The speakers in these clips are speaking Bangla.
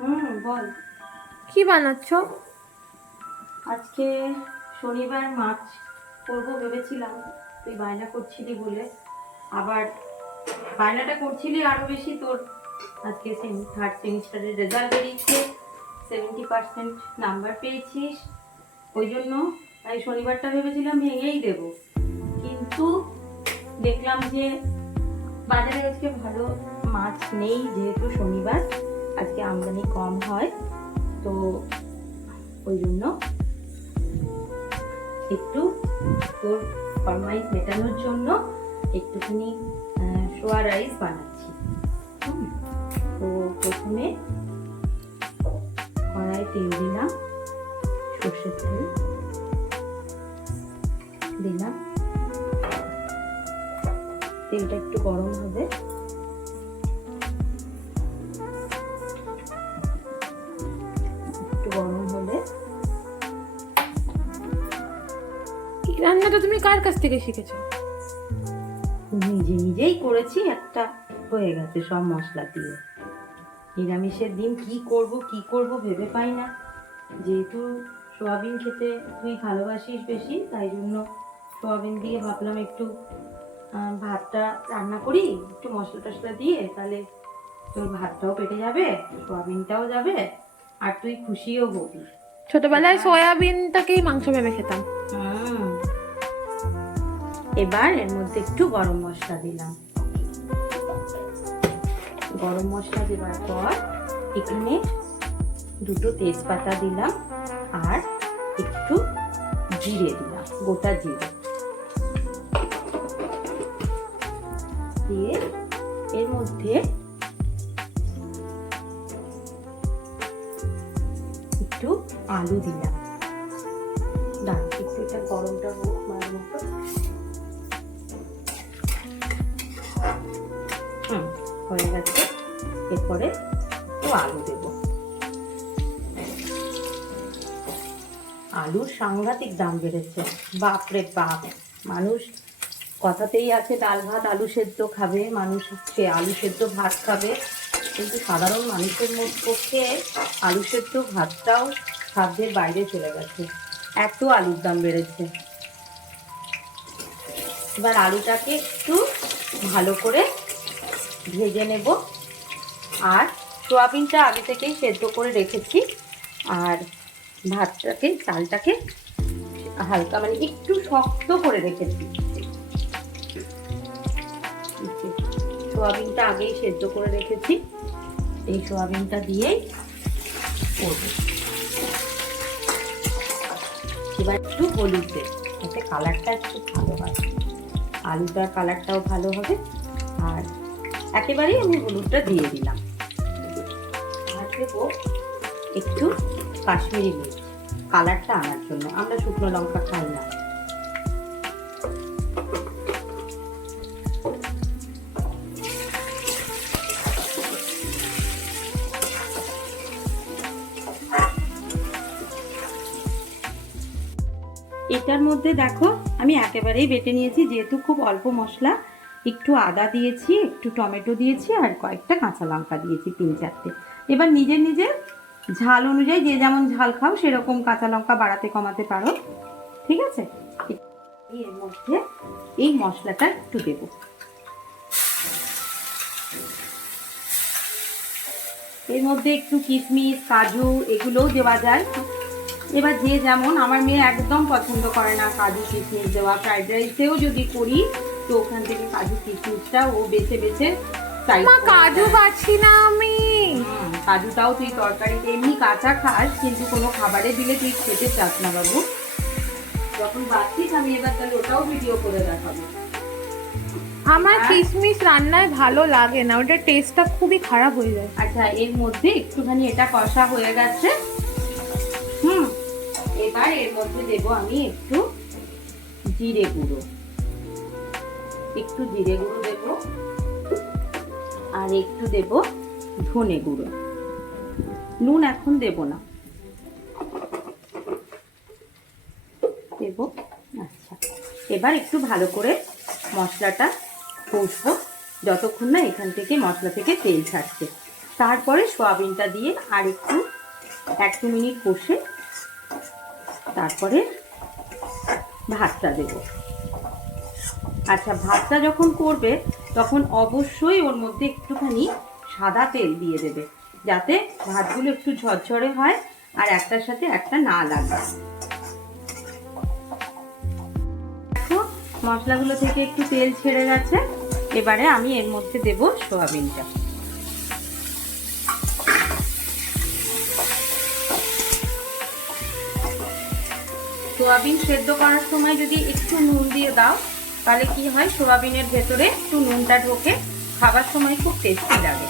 বল। কি বানাচ্ছ? আজকে শনিবার মাছ করবো ভেবেছিলাম, তুই বায়না করছিলি বলে। আবার বায়নাটা করছিলি আরো বেশি, তোর আজকে থার্ড সেমিস্টারের রেজাল্ট বেরিয়েছে, 70% নাম্বার পেয়েছিস। ওই জন্য তাই শনিবারটা ভেবেছিলাম ভেঙেই দেব, কিন্তু দেখলাম যে বাজারে আজকে ভালো মাছ নেই, যেহেতু শনিবার আজকে আমদানি কম হয়, তো ওই জন্য একটু তোর ফরমাইশ মেটানোর জন্য একটুখানি সোয়া রাইস বানাচ্ছি। তো প্রথমে কড়াই তেল দিলাম, সর্ষের তেল দিলাম, তেলটা একটু গরম হবে, একটু গরম হলে। এই রান্নাটা তুমি কার কাছ থেকে শিখেছো? নিজেই করেছি, একটা হয়ে গেছে সব মশলা দিয়ে। নিরামিষের দিন কি করব ভেবে পাই না, যেহেতু সোয়াবিন খেতে তুই ভালোবাসিস বেশি, তাই জন্য সোয়াবিন দিয়ে ভাবলাম একটু ভাতটা রান্না করি একটু মশলা টশলা দিয়ে, তাহলে তোর ভাতটাও পেটে যাবে, সোয়াবিনটাও যাবে, আর তুই খুশিও হবি। ছোটবেলায় সয়াবিনটাকেই মাংস ভেবে খেতাম। এবার এর মধ্যে একটু গরম মশলা দিলাম। গরম মশলা দেওয়ার পর এখানে দুটো তেজপাতা দিলাম আর একটু জিরে দিলাম, গোটা জিরে দিয়ে এর মধ্যে একটু আলু দিলাম। দাঁড়া একটু, এটা গরমটা হোক মার মতো। হয়ে গেছে। এরপরে একটু আলু দেব। আলুর সাংঘাতিক দাম বেড়েছে, বাপরে বাপ। মানুষ কথাতেই আছে ডাল ভাত আলু সেদ্ধ খাবে, মানুষ হচ্ছে আলু সেদ্ধ ভাত খাবে, কিন্তু সাধারণ মানুষের পক্ষে আলু সেদ্ধ ভাতটাও খাদ্যের বাইরে চলে গেছে, এত আলুর দাম বেড়েছে। এবার আলুটাকে একটু ভালো করে ভেজে নেব, আর সোয়াবিনটা আগে থেকেই সেদ্ধ করে রেখেছি, আর ভাতটাকে চালটাকে হালকা মানে একটু শক্ত করে রেখেছি। সোয়াবিনটা আগেই সেদ্ধ করে রেখেছি, এই সোয়াবিনটা দিয়েই করব। এবার একটু হলুদ দেব, যাতে কালারটা একটু ভালো হয়, আলুটার কালারটাও ভালো হবে। আর একেবারেই আমি হলুদটা দিয়ে দিলাম। আর দেবো একটু কাশ্মীরি মির্চ, কালারটা আনার জন্য, আমরা শুকনো লঙ্কা খাই না। এটার মধ্যে দেখো আমি একেবারেই বেটে নিয়েছি, যেহেতু খুব অল্প মশলা, একটু আদা দিয়েছি, একটু টমেটো দিয়েছি, আর কয়েকটা কাঁচা লঙ্কা দিয়েছি 3-4টে। এবার নিজের নিজের ঝাল অনুযায়ী যে যেমন ঝাল খাও সেরকম কাঁচা লঙ্কা বাড়াতে কমাতে পারো, ঠিক আছে। এর মধ্যে এই মশলাটা একটু দেব, এর মধ্যে একটু কিশমিশ কাজু এগুলোও দেওয়া যায়। এবার যে যেমন, আমার মেয়ে একদম পছন্দ করে না কাজু কিশমিশ দেওয়া, ফ্রাইড রাইসেও যদি করি তো ওখান থেকে কাজু কিশমিশটা ও বেছে বেছে কাজু বাছি না আমি। কাজুটাও তুই তরকারিতে এমনি কাঁচা খাস, কিন্তু কোনো খাবারে দিলে তুই খেতে চাস না বাবু, যখন বাচ্ছিস আমি এবার তাহলে ওটাও ভিডিও করে দেখাবো। আমার কিশমিশ রান্নায় ভালো লাগে না, ওটা টেস্টটা খুবই খারাপ হয়ে যায়। আচ্ছা, এর মধ্যে একটুখানি এটা কষা হয়ে গেছে। এবার এর মধ্যে দেব আমি একটু জিরে গুঁড়ো, একটু জিরে গুঁড়ো দেব, আর একটু দেব ধনে গুঁড়ো। নুন এখন দেব না, দেব। আচ্ছা, এবার একটু ভালো করে মশলাটা কষবো, যতক্ষণ না এখান থেকে মশলা থেকে তেল ছাড়ছে। তারপরে সয়াবিনটা দিয়ে আর একটু 1-2 মিনিট কষে তারপরে ভাতটা দেব। আচ্ছা, ভাতটা যখন করবে তখন অবশ্যই ওর মধ্যে একটুখানি সাদা তেল দিয়ে দেবে, যাতে ভাতগুলো একটু ঝরঝরে হয় আর একটার সাথে একটা না লাগে। দেখো মশলাগুলো থেকে একটু তেল ছেড়ে গেছে, এবারে আমি এর মধ্যে দেব সয়াবিনটা। সোয়াবিন সেদ্ধ করার সময় যদি একটু নুন দিয়ে দাও তাহলে কি হয়, সোয়াবিনের ভেতরে একটু নুনটা ঢোকে, খাবার সময় খুব টেস্টি লাগে।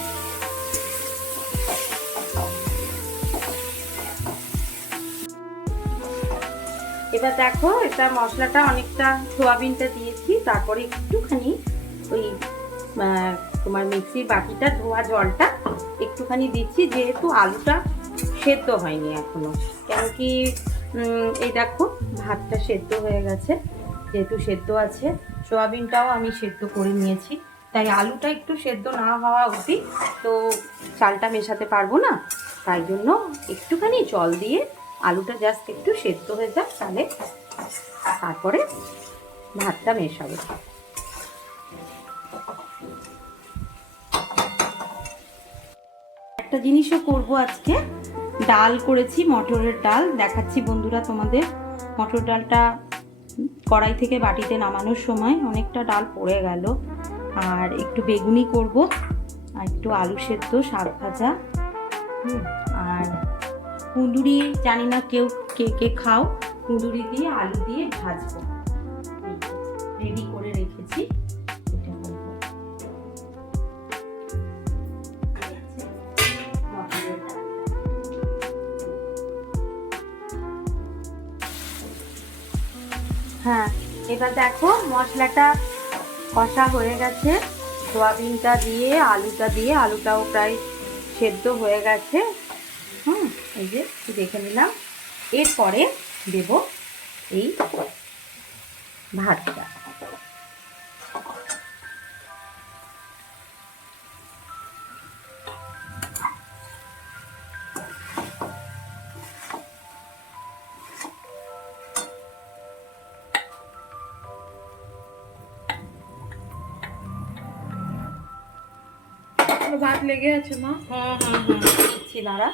এবার দেখো এটা মশলাটা অনেকটা সোয়াবিনটা দিয়েছি, তারপরে একটুখানি ওই তোমার মিক্সির বাটিটা ধোয়া জলটা একটুখানি দিচ্ছি, যেহেতু আলুটা সেদ্ধ হয়নি এখনো। কেন কি এই দেখো ভাতটা সেদ্ধ হয়ে গেছে, যেহেতু সেদ্ধ আছে সোয়াবিনটাও আমি সেদ্ধ করে নিয়েছি, তাই আলুটা একটু সেদ্ধ না হওয়া অবধি তো চালটা মেশাতে পারবো না, তাই জন্য একটুখানি জল দিয়ে আলুটা জাস্ট একটু সেদ্ধ হয়ে যাক, তাহলে তারপরে ভাতটা মেশাবো। একটা জিনিসও করব আজকে, ডাল করেছি, মটরের ডাল দেখাচ্ছি বন্ধুরা তোমাদের। মটর ডালটা কড়াই থেকে বাটিতে নামানোর সময় অনেকটা ডাল পড়ে গেল, আর একটু বেগুনি করব, আর একটু আলু সেদ্ধ, শাক ভাজা, আর কুঁদুরি, জানি না কেউ কে কে খাও, কুঁদুরি দিয়ে আলু দিয়ে ভাজবো, রেডি করে রেখেছি। এটা করবো। হ্যাঁ, এবার দেখো মশলাটা কষা হয়ে গেছে, সোয়াবিনটা দিয়ে আলুটা দিয়ে, আলুটাও প্রায় সেদ্ধ হয়ে গেছে। এই যে দেখে নিলাম। এরপরে দেব এই ভাতটা। ভাত লেগে আছে মা। দিচ্ছি, দাঁড়া,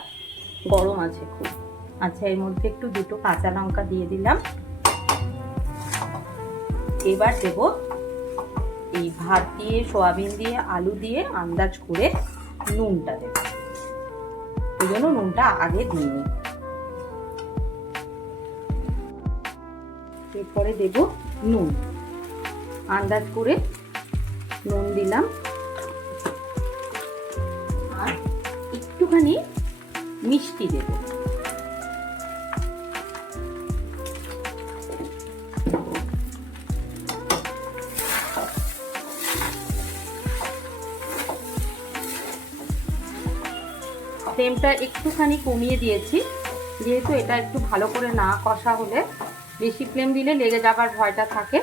গরম আছে খুব। আচ্ছা, এর মধ্যে একটু 2 কাঁচা লঙ্কা দিয়ে দিলাম। এবার দেব এই ভাত দিয়ে, সোয়াবিন দিয়ে, আলু দিয়ে আন্দাজ করে নুনটা দেব, এই জন্য নুনটা আগে দিইনি। এরপরে দেব নুন, আন্দাজ করে নুন দিলাম, আর একটুখানি মিষ্টি দেব। ফ্লেমটা একটুখানি কমিয়ে দিয়েছি, যেহেতু এটা একটু ভালো করে না কষা হলে, বেশি ফ্লেম দিলে লেগে যাবার ভয়টা থাকে।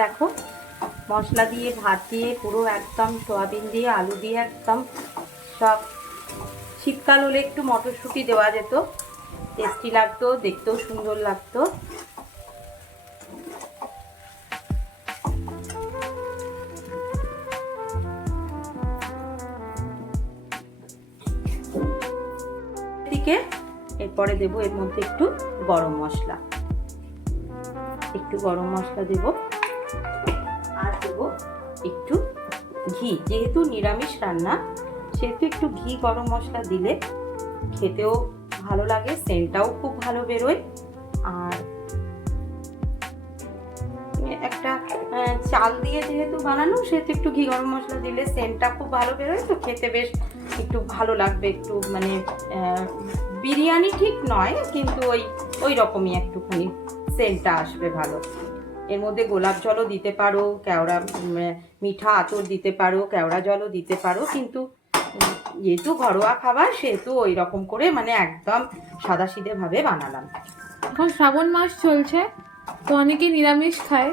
দেখো মশলা দিয়ে, ভাত দিয়ে, পুরো একদম সোয়াবিন দিয়ে, আলু দিয়ে একদম সব। শীতকাল হলে একটু মটরশুঁটি দেওয়া যেত, টেস্টি লাগতো, দেখতেও সুন্দর লাগতো। দিকে এরপরে দেব এর মধ্যে একটু গরম মশলা, দেব, আর দেব একটু ঘি। যেহেতু নিরামিষ রান্না, সেহেতু একটু ঘি, গরম মশলা দিলে খেতেও ভালো লাগে, সেন্টটাও খুব ভালো বেরোয়। আর একটা চাল দিয়ে যেহেতু বানানো, সেহেতু একটু ঘি, গরম মশলা দিলে সেন্টটা খুব ভালো বেরোয়, তো খেতে বেশ একটু ভালো লাগবে। একটু মানে বিরিয়ানি ঠিক নয়, কিন্তু ওই রকমই একটুখানি সেন্টটা আসবে ভালো। এর মধ্যে গোলাপ জলও দিতে পারো, কেওড়া মিঠা আতর দিতে পারো, কেওড়া জলও দিতে পারো, কিন্তু যেহেতু ঘরোয়া খাবার, সেহেতু ওই রকম করে মানে একদম সাদাসিধে ভাবে বানালাম। এখন শ্রাবণ মাস চলছে, তো অনেকে নিরামিষ খায়,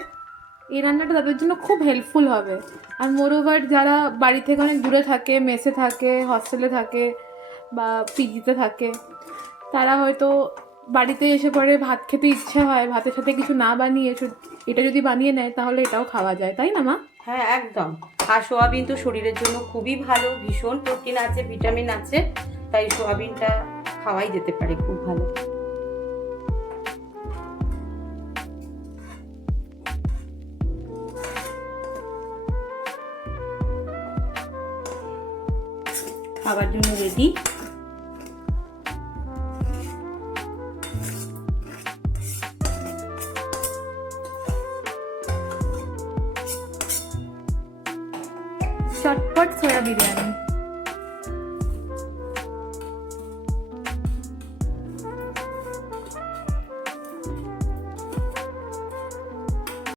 এই রান্নাটা তাদের জন্য খুব হেল্পফুল হবে। আর মোরওভার যারা বাড়ি থেকে অনেক দূরে থাকে, মেসে থাকে, হস্টেলে থাকে বা পিজিতে থাকে, তারা হয়তো বাড়িতে এসে পরে ভাত খেতে ইচ্ছে হয়, ভাতের সাথে কিছু না বানিয়ে এটা যদি বানিয়ে নেয় তাহলে এটাও খাওয়া যায়, তাই না মা? হ্যাঁ একদম। আর সোয়াবিন তো শরীরের জন্য খুবই ভালো, ভীষণ প্রোটিন আছে, ভিটামিন আছে, তাই সোয়াবিনটা খাওয়াই যেতে পারে, খুব ভালো। খাবার জন্য রেডি। চটপট সোয়া বিরিয়ানি।